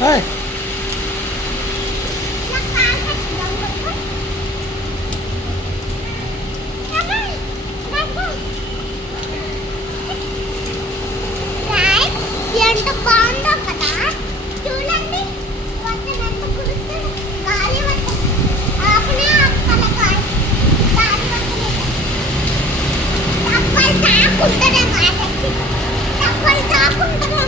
ఏయ్, ఎంత బాగుందో కదా చూడండి. వర్షం ఎంత కురుస్తుంది, గాలి వర్షం ఆపనే ఆపల గాలి వర్షం తప్పలు తాకుంటదే మాట తప్పలు తాకుంటదే